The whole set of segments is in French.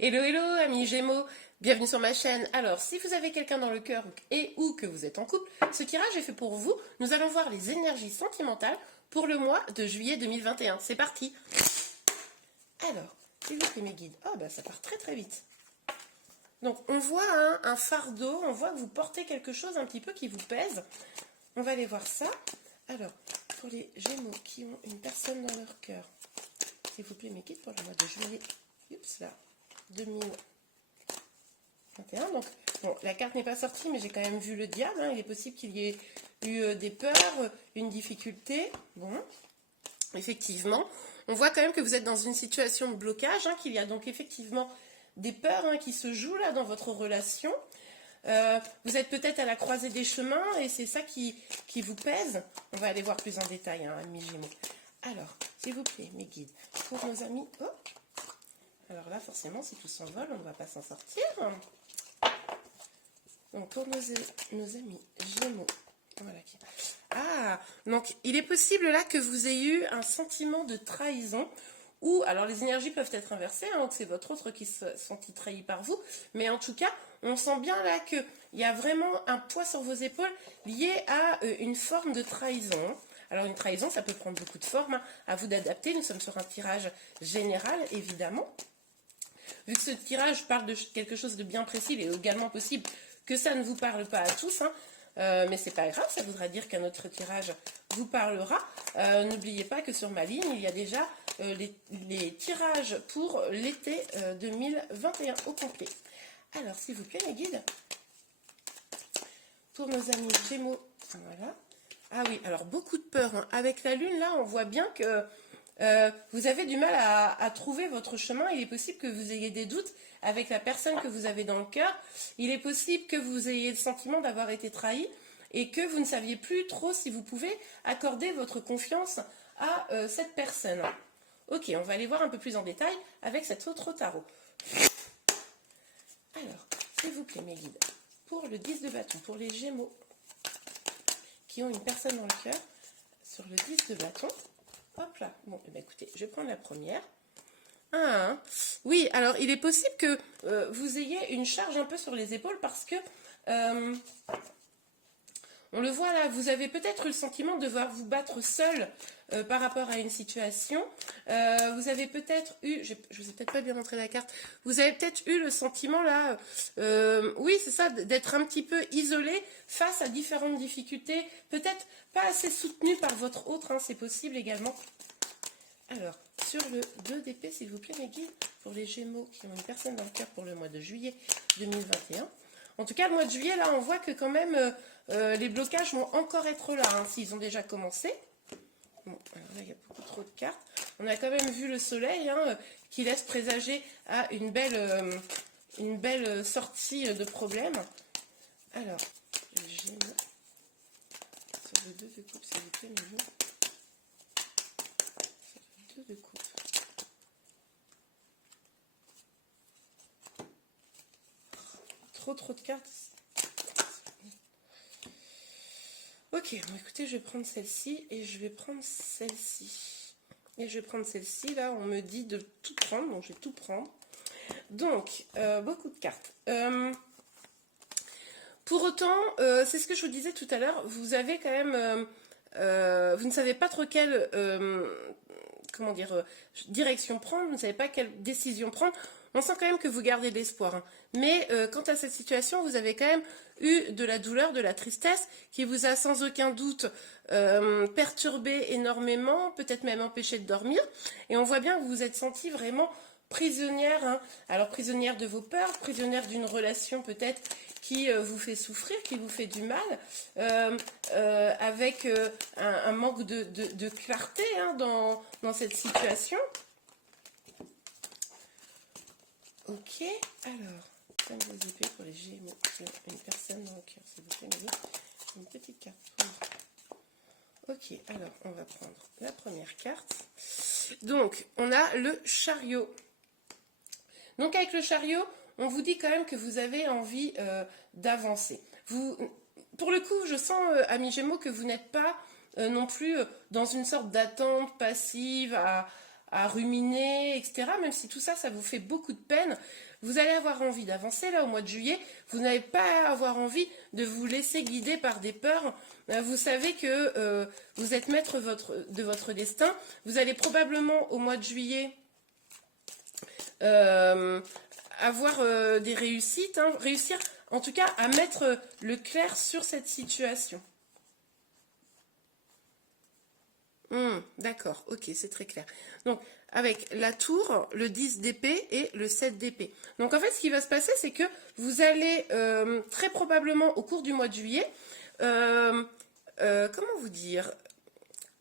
Hello, hello, amis Gémeaux, bienvenue sur ma chaîne. Alors, si vous avez quelqu'un dans le cœur et ou que vous êtes en couple, ce tirage est fait pour vous. Nous allons voir les énergies sentimentales pour le mois de juillet 2021. C'est parti. Alors, s'il vous plaît mes guides. Oh, bah ça part très très vite. Donc, on voit un fardeau, on voit que vous portez quelque chose un petit peu qui vous pèse. On va aller voir ça. Alors, pour les Gémeaux qui ont une personne dans leur cœur, s'il vous plaît mes guides, pour le mois de juillet, oups là, 2021. Donc, bon, la carte n'est pas sortie, mais j'ai quand même vu le diable. Il est possible qu'il y ait eu des peurs, une difficulté. Bon, effectivement, on voit quand même que vous êtes dans une situation de blocage, qu'il y a donc effectivement des peurs qui se jouent là dans votre relation. Vous êtes peut-être à la croisée des chemins et c'est ça qui vous pèse. On va aller voir plus en détail, amis Gémeaux. Alors, s'il vous plaît, mes guides, pour nos amis... Oh, alors là, forcément, si tout s'envole, on ne va pas s'en sortir. Donc, pour nos amis Gémeaux, voilà. Ah, donc il est possible là que vous ayez eu un sentiment de trahison. Ou, alors les énergies peuvent être inversées, donc c'est votre autre qui se sentit trahi par vous. Mais en tout cas, on sent bien là qu'il y a vraiment un poids sur vos épaules lié à une forme de trahison. Alors une trahison, ça peut prendre beaucoup de formes. À vous d'adapter. Nous sommes sur un tirage général, évidemment. Vu que ce tirage parle de quelque chose de bien précis, il est également possible que ça ne vous parle pas à tous, mais c'est pas grave, ça voudra dire qu'un autre tirage vous parlera. N'oubliez pas que sur ma ligne, il y a déjà les tirages pour l'été 2021 au complet. Alors, s'il vous plaît, mes guides, pour nos amis Gémeaux, voilà. Ah oui, alors beaucoup de peur. Avec la lune, là, on voit bien que vous avez du mal à trouver votre chemin. Il est possible que vous ayez des doutes avec la personne que vous avez dans le cœur. Il est possible que vous ayez le sentiment d'avoir été trahi et que vous ne saviez plus trop si vous pouvez accorder votre confiance à cette personne. Ok, on va aller voir un peu plus en détail avec cet autre tarot. Alors, s'il vous plaît, mes guides, pour le 10 de bâton, pour les Gémeaux qui ont une personne dans le cœur, sur le 10 de bâton, hop là, bon, eh bien, écoutez, je vais prendre la première. Oui, alors il est possible que vous ayez une charge un peu sur les épaules parce que, on le voit là, vous avez peut-être eu le sentiment de devoir vous battre seul par rapport à une situation. Vous avez peut-être eu, je ne vous ai peut-être pas bien montré la carte, vous avez peut-être eu le sentiment là, oui c'est ça, d'être un petit peu isolé face à différentes difficultés, peut-être pas assez soutenu par votre autre, c'est possible également. Alors, sur le 2 d'épée, s'il vous plaît, mes guides, pour les Gémeaux qui ont une personne dans le cœur pour le mois de juillet 2021. En tout cas, le mois de juillet, là, on voit que quand même, les blocages vont encore être là, s'ils ont déjà commencé. Bon, alors là, il y a beaucoup trop de cartes. On a quand même vu le soleil, qui laisse présager à une belle sortie de problèmes. Alors, les Gémeaux, sur le 2 de coupe, s'il vous plaît, mes guides. De coupe. Trop de cartes. Ok, bon écoutez, je vais prendre celle-ci et je vais prendre celle-ci. Et je vais prendre celle-ci, là on me dit de tout prendre, donc je vais tout prendre. Donc, beaucoup de cartes. Pour autant, c'est ce que je vous disais tout à l'heure, vous avez quand même... vous ne savez pas trop quelle... comment dire, direction prendre, vous ne savez pas quelle décision prendre. On sent quand même que vous gardez de l'espoir. Mais quant à cette situation, vous avez quand même eu de la douleur, de la tristesse, qui vous a sans aucun doute perturbé énormément, peut-être même empêché de dormir. Et on voit bien que vous vous êtes senti vraiment prisonnière. Alors prisonnière de vos peurs, prisonnière d'une relation peut-être qui vous fait souffrir, qui vous fait du mal, avec un manque de clarté dans cette situation. Ok, alors, comme des épées pour les Gémeaux, une personne dans le cœur, s'il vous plaît, une petite carte. Ok, alors on va prendre la première carte. Donc, on a le chariot. Donc avec le chariot, on vous dit quand même que vous avez envie d'avancer. Pour le coup, je sens, amis Gémeaux, que vous n'êtes pas non plus dans une sorte d'attente passive à ruminer, etc. Même si tout ça, ça vous fait beaucoup de peine. vous allez avoir envie d'avancer là au mois de juillet. Vous n'allez pas avoir envie de vous laisser guider par des peurs. Vous savez que vous êtes maître de votre destin. Vous allez probablement au mois de juillet avoir des réussites, hein, réussir en tout cas à mettre le clair sur cette situation. D'accord, ok, c'est très clair. Donc, avec la tour, le 10 d'épée et le 7 d'épée. Donc, en fait, ce qui va se passer, c'est que vous allez très probablement, au cours du mois de juillet, comment vous dire,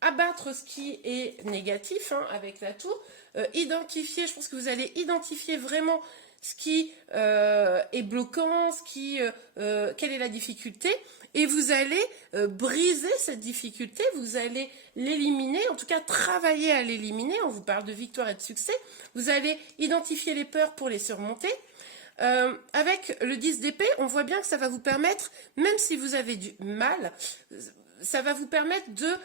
abattre ce qui est négatif, hein, avec la tour, identifier, je pense que vous allez identifier vraiment ce qui est bloquant, quelle est la difficulté, et vous allez briser cette difficulté, vous allez l'éliminer, en tout cas travailler à l'éliminer. On vous parle de victoire et de succès. Vous allez identifier les peurs pour les surmonter. Avec le 10 d'épée, on voit bien que ça va vous permettre, même si vous avez du mal, ça va vous permettre de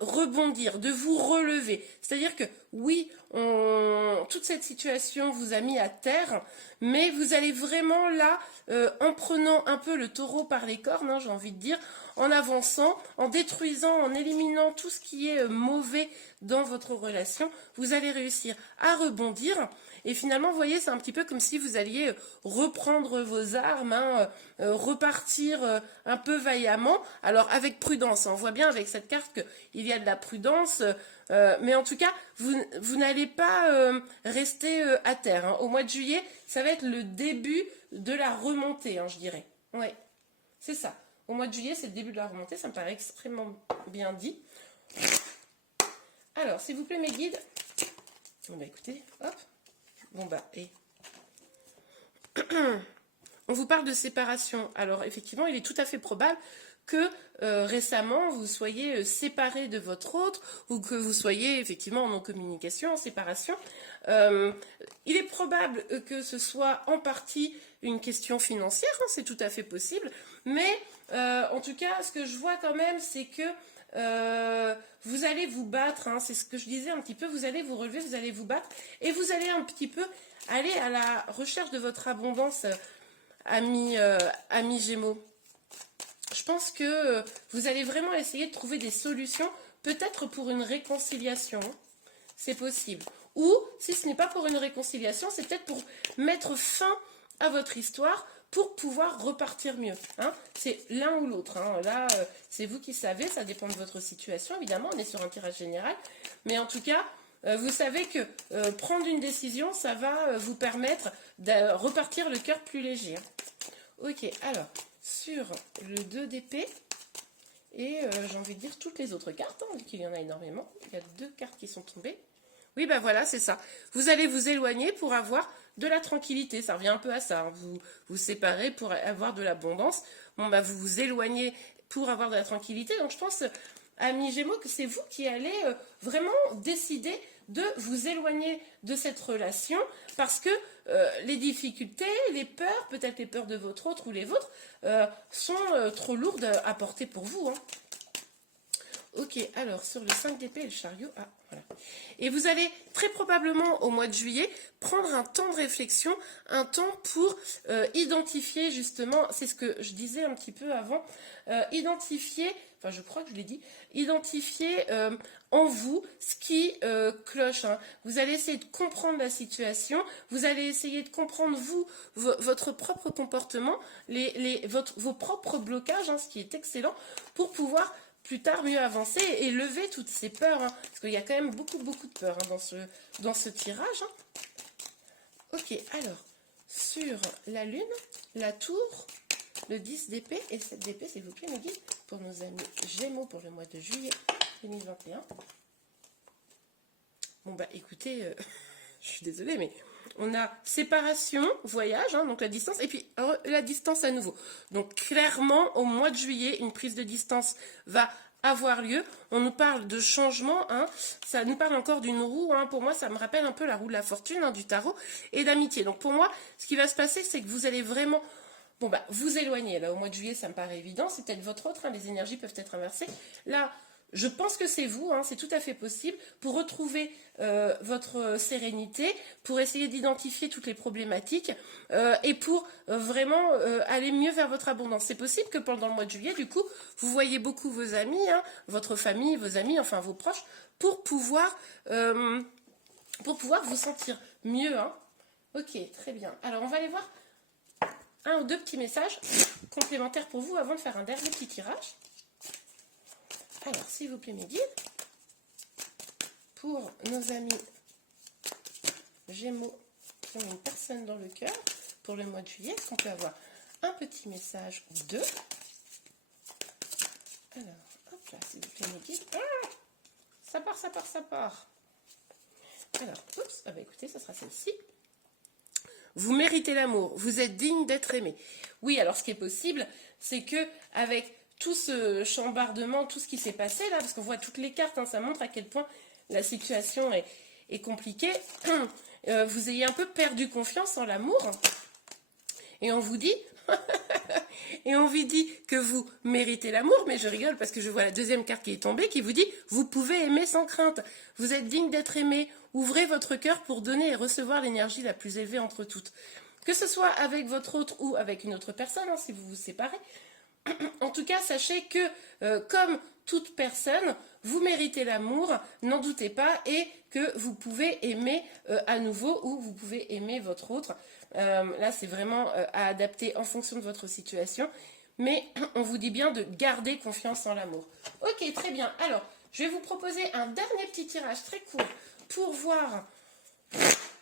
rebondir, de vous relever. C'est-à-dire que oui, toute cette situation vous a mis à terre, mais vous allez vraiment là, en prenant un peu le taureau par les cornes, hein, j'ai envie de dire, en avançant, en détruisant, en éliminant tout ce qui est mauvais dans votre relation, vous allez réussir à rebondir. Et finalement, vous voyez, c'est un petit peu comme si vous alliez reprendre vos armes, hein, repartir un peu vaillamment. Alors, avec prudence, hein, on voit bien avec cette carte qu'il y a de la prudence, mais en tout cas, vous n'allez pas rester à terre, hein. Au mois de juillet, ça va être le début de la remontée, hein, je dirais. Oui, c'est ça. Au mois de juillet, c'est le début de la remontée, ça me paraît extrêmement bien dit. Alors, s'il vous plaît, mes guides. Bon, bah écoutez, hop. Bon, bah, et... On vous parle de séparation. Alors, effectivement, il est tout à fait probable que récemment, vous soyez séparés de votre autre, ou que vous soyez effectivement en non-communication, en séparation. Il est probable que ce soit en partie une question financière, hein, c'est tout à fait possible, mais en tout cas, ce que je vois quand même, c'est que vous allez vous battre, hein, c'est ce que je disais un petit peu, vous allez vous relever, vous allez vous battre, et vous allez un petit peu aller à la recherche de votre abondance, amis Gémeaux. Je pense que vous allez vraiment essayer de trouver des solutions, peut-être pour une réconciliation, c'est possible. Ou, si ce n'est pas pour une réconciliation, c'est peut-être pour mettre fin à votre histoire, pour pouvoir repartir mieux. Hein. C'est l'un ou l'autre. Hein. Là, c'est vous qui savez, ça dépend de votre situation, évidemment, on est sur un tirage général. Mais en tout cas, vous savez que prendre une décision, ça va vous permettre de repartir le cœur plus léger. Ok, alors, sur le 2 d'épée, et j'ai envie de dire toutes les autres cartes, hein, vu qu'il y en a énormément. Il y a 2 cartes qui sont tombées. Oui, ben voilà, c'est ça. Vous allez vous éloigner pour avoir de la tranquillité. Ça revient un peu à ça. Hein. Vous vous séparez pour avoir de l'abondance. Bon, ben vous vous éloignez pour avoir de la tranquillité. Donc, je pense, amis Gémeaux, que c'est vous qui allez vraiment décider de vous éloigner de cette relation parce que les difficultés, les peurs, peut-être les peurs de votre autre ou les vôtres, sont trop lourdes à porter pour vous. Hein. Ok, alors sur le 5 d'épée et le chariot, ah, voilà. Et vous allez très probablement au mois de juillet prendre un temps de réflexion, un temps pour identifier justement, c'est ce que je disais un petit peu avant, identifier, enfin je crois que je l'ai dit, identifier en vous ce qui cloche. Hein. Vous allez essayer de comprendre la situation, vous allez essayer de comprendre vous, votre propre comportement, vos propres blocages, hein, ce qui est excellent, pour pouvoir plus tard mieux avancer et lever toutes ces peurs, hein, parce qu'il y a quand même beaucoup de peurs, hein, dans ce tirage. Hein. Ok, alors, sur la lune, la tour, le 10 d'épée et le 7 d'épée, s'il vous plaît, mes guides, pour nos amis Gémeaux pour le mois de juillet 2021. Bon, bah écoutez, je suis désolée, mais on a séparation, voyage, hein, donc la distance, et puis la distance à nouveau. Donc clairement, au mois de juillet, une prise de distance va avoir lieu. On nous parle de changement, hein, ça nous parle encore d'une roue. Hein, pour moi, ça me rappelle un peu la roue de la fortune, hein, du tarot, et d'amitié. Donc pour moi, ce qui va se passer, c'est que vous allez vraiment... Bon, bah, vous éloigner. Là, au mois de juillet, ça me paraît évident. C'est peut-être votre autre, hein, les énergies peuvent être inversées. Là, je pense que c'est vous, hein, c'est tout à fait possible, pour retrouver votre sérénité, pour essayer d'identifier toutes les problématiques et pour vraiment aller mieux vers votre abondance. C'est possible que pendant le mois de juillet, du coup, vous voyez beaucoup vos amis, hein, votre famille, vos amis, enfin vos proches, pour pouvoir vous sentir mieux. Hein. Ok, très bien. Alors, on va aller voir un ou deux petits messages complémentaires pour vous avant de faire un dernier petit tirage. Alors, s'il vous plaît, mes guides, pour nos amis Gémeaux qui ont une personne dans le cœur, pour le mois de juillet, est-ce qu'on peut avoir un petit message ou deux? Alors, hop là, s'il vous plaît, mes guides. Ah, ça part, ça part, ça part. Alors, oups, ah bah écoutez, ça sera celle-ci. Vous méritez l'amour, vous êtes digne d'être aimé. Oui, alors ce qui est possible, c'est que avec tout ce chambardement, tout ce qui s'est passé là, parce qu'on voit toutes les cartes, hein, ça montre à quel point la situation est compliquée, vous ayez un peu perdu confiance en l'amour, et on vous dit, et on vous dit que vous méritez l'amour, mais je rigole parce que je vois la deuxième carte qui est tombée, qui vous dit, vous pouvez aimer sans crainte, vous êtes digne d'être aimé, ouvrez votre cœur pour donner et recevoir l'énergie la plus élevée entre toutes. Que ce soit avec votre autre ou avec une autre personne, hein, si vous vous séparez, en tout cas, sachez que, comme toute personne, vous méritez l'amour, n'en doutez pas, et que vous pouvez aimer à nouveau ou vous pouvez aimer votre autre. Là, c'est vraiment à adapter en fonction de votre situation, mais on vous dit bien de garder confiance en l'amour. Ok, très bien. Alors, je vais vous proposer un dernier petit tirage très court pour voir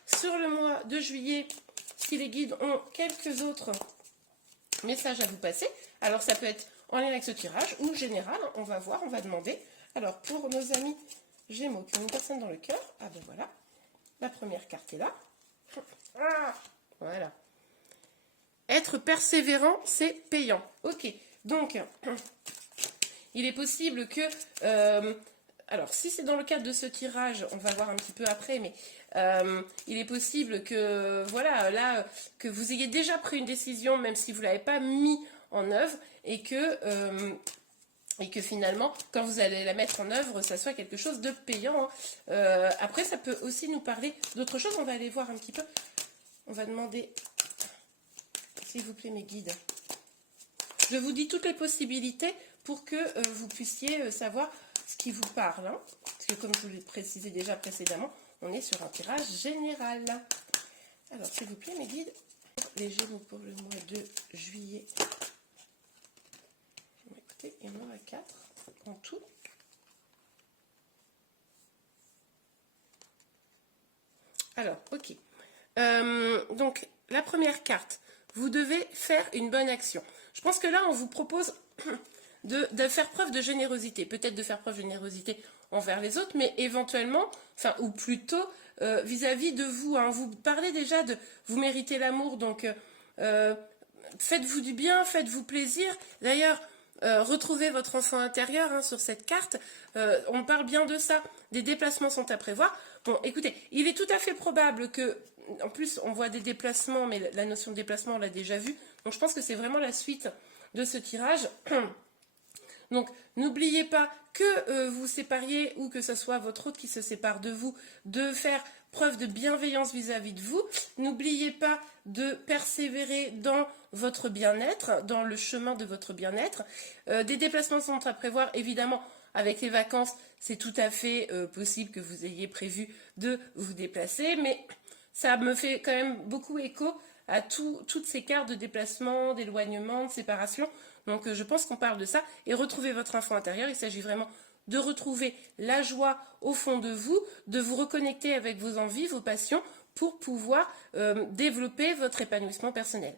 sur le mois de juillet si les guides ont quelques autres message à vous passer. Alors ça peut être en lien avec ce tirage ou général, on va voir, on va demander. Alors pour nos amis Gémeaux qui ont une personne dans le cœur, ah ben voilà, la première carte est là. Ah, voilà. Être persévérant, c'est payant. Ok, donc il est possible que... alors si c'est dans le cadre de ce tirage, on va voir un petit peu après, mais il est possible que, voilà, là, que vous ayez déjà pris une décision, même si vous ne l'avez pas mis en œuvre, et que finalement, quand vous allez la mettre en œuvre, ça soit quelque chose de payant. Hein. Après, ça peut aussi nous parler d'autre chose. On va aller voir un petit peu. On va demander, s'il vous plaît, mes guides. Je vous dis toutes les possibilités pour que vous puissiez savoir ce qui vous parle. Hein. Parce que comme je vous l'ai précisé déjà précédemment, on est sur un tirage général. Alors, s'il vous plaît, mes guides, les Gémeaux pour le mois de juillet. Écoutez, il y en aura 4 en tout. Alors, ok. Donc, la première carte, vous devez faire une bonne action. Je pense que là, on vous propose de faire preuve de générosité. Peut-être de faire preuve de générosité envers les autres, mais éventuellement, enfin, ou plutôt vis-à-vis de vous. Hein. Vous parlez déjà de vous méritez l'amour, donc faites-vous du bien, faites-vous plaisir. D'ailleurs, retrouvez votre enfant intérieur hein, sur cette carte. On parle bien de ça. Des déplacements sont à prévoir. Bon, écoutez, il est tout à fait probable que, en plus, on voit des déplacements, mais la notion de déplacement, on l'a déjà vu. Donc, je pense que c'est vraiment la suite de ce tirage. Donc, n'oubliez pas que vous sépariez ou que ce soit votre autre qui se sépare de vous, de faire preuve de bienveillance vis-à-vis de vous. N'oubliez pas de persévérer dans votre bien-être, dans le chemin de votre bien-être. Des déplacements sont à prévoir, évidemment, avec les vacances, c'est tout à fait possible que vous ayez prévu de vous déplacer, mais ça me fait quand même beaucoup écho à toutes ces cartes de déplacement, d'éloignement, de séparation. Donc je pense qu'on parle de ça. Et retrouver votre enfant intérieur, il s'agit vraiment de retrouver la joie au fond de vous reconnecter avec vos envies, vos passions, pour pouvoir développer votre épanouissement personnel.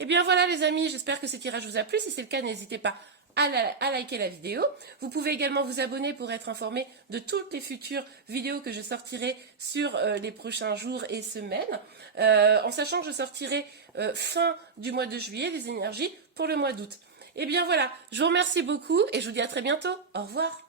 Et bien voilà les amis, j'espère que ce tirage vous a plu. Si c'est le cas, n'hésitez pas à liker la vidéo. Vous pouvez également vous abonner pour être informé de toutes les futures vidéos que je sortirai sur les prochains jours et semaines. En sachant que je sortirai fin du mois de juillet les énergies pour le mois d'août. Et bien voilà, je vous remercie beaucoup et je vous dis à très bientôt. Au revoir.